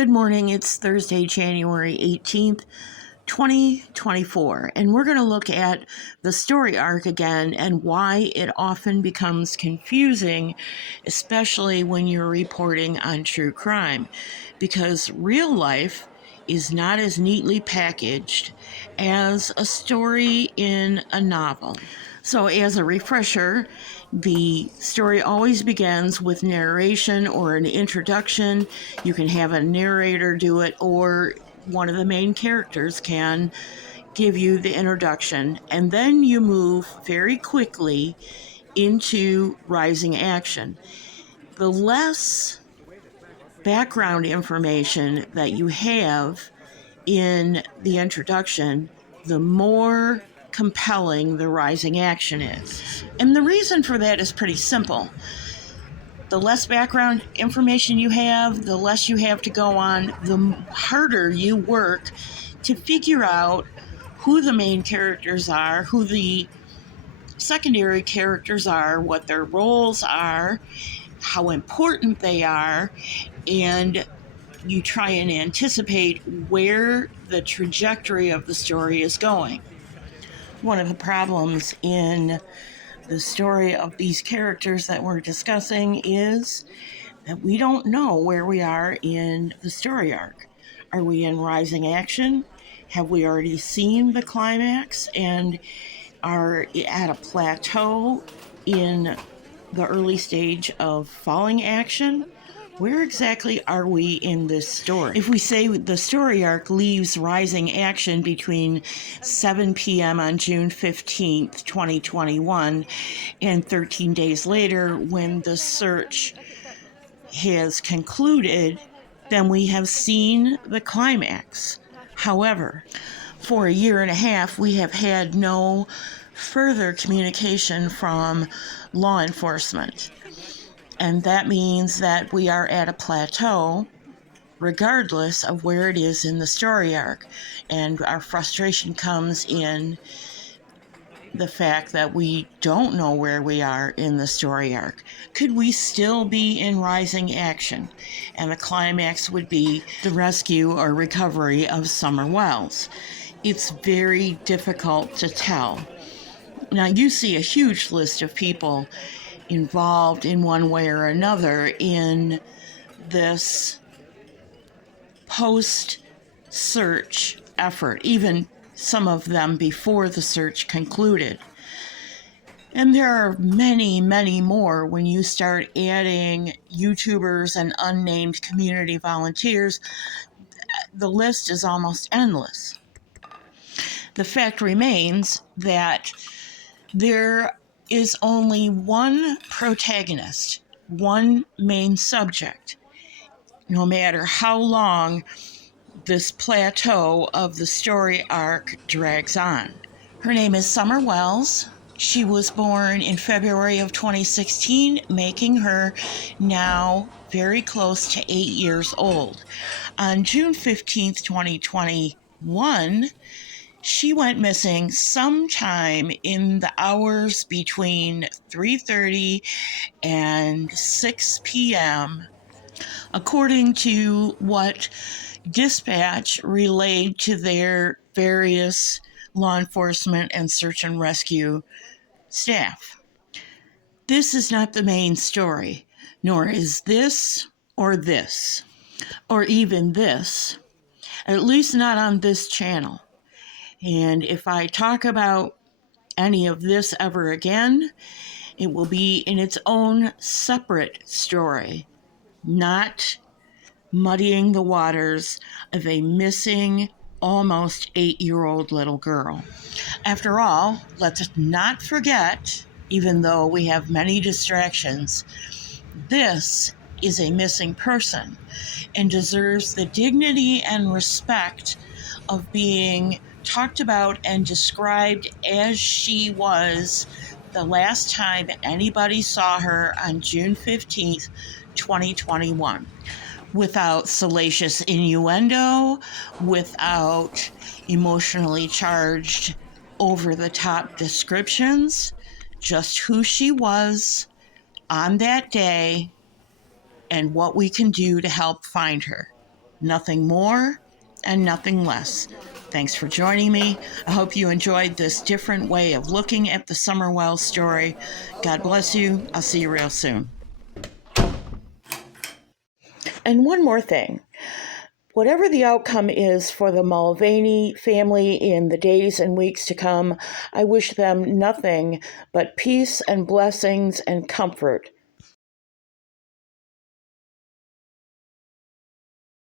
Good morning. It's Thursday, January 18th, 2024, and we're going to look at the story arc again and why it often becomes confusing, especially when you're reporting on true crime, because real life is not as neatly packaged as a story in a novel. So, as a refresher, the story always begins with narration or an introduction. You can have a narrator do it, or one of the main characters can give you the introduction, and then you move very quickly into rising action. The less background information that you have in the introduction, the more compelling the rising action is. And the reason for that is pretty simple. The less background information you have, the less you have to go on, the harder you work to figure out who the main characters are, who the secondary characters are, what their roles are, how important they are, and you try and anticipate where the trajectory of the story is going. One of the problems in the story of these characters that we're discussing is that we don't know where we are in the story arc. Are we in rising action? Have we already seen the climax and are at a plateau in the early stage of falling action? Where exactly are we in this story? If we say the story arc leaves rising action between 7 p.m. on June 15th, 2021, and 13 days later when the search has concluded, then we have seen the climax. However, for a year and a half, we have had no further communication from law enforcement. And that means that we are at a plateau regardless of where it is in the story arc. And our frustration comes in the fact that we don't know where we are in the story arc. Could we still be in rising action? And the climax would be the rescue or recovery of Summer Wells. It's very difficult to tell. Now, you see a huge list of people involved in one way or another in this post-search effort, even some of them before the search concluded. And there are many, many more when you start adding YouTubers and unnamed community volunteers. The list is almost endless. The fact remains that there is only one protagonist, one main subject, no matter how long this plateau of the story arc drags on. Her name is Summer Wells. She was born in February of 2016, making her now very close to 8 years old. On June 15th, 2021, she went missing sometime in the hours between 3:30 and 6 p.m., according to what dispatch relayed to their various law enforcement and search and rescue staff. This is not the main story, nor is this, or even this, at least not on this channel. And if I talk about any of this ever again, it will be in its own separate story, not muddying the waters of a missing, almost 8-year-old little girl. After all, let's not forget, even though we have many distractions, this is a missing person and deserves the dignity and respect of being talked about and described as she was the last time anybody saw her on June 15th, 2021. Without salacious innuendo, without emotionally charged, over-the-top descriptions, just who she was on that day and what we can do to help find her. Nothing more and nothing less. Thanks for joining me. I hope you enjoyed this different way of looking at the Summerwell story. God bless you. I'll see you real soon. And one more thing. Whatever the outcome is for the Mulvaney family in the days and weeks to come, I wish them nothing but peace and blessings and comfort.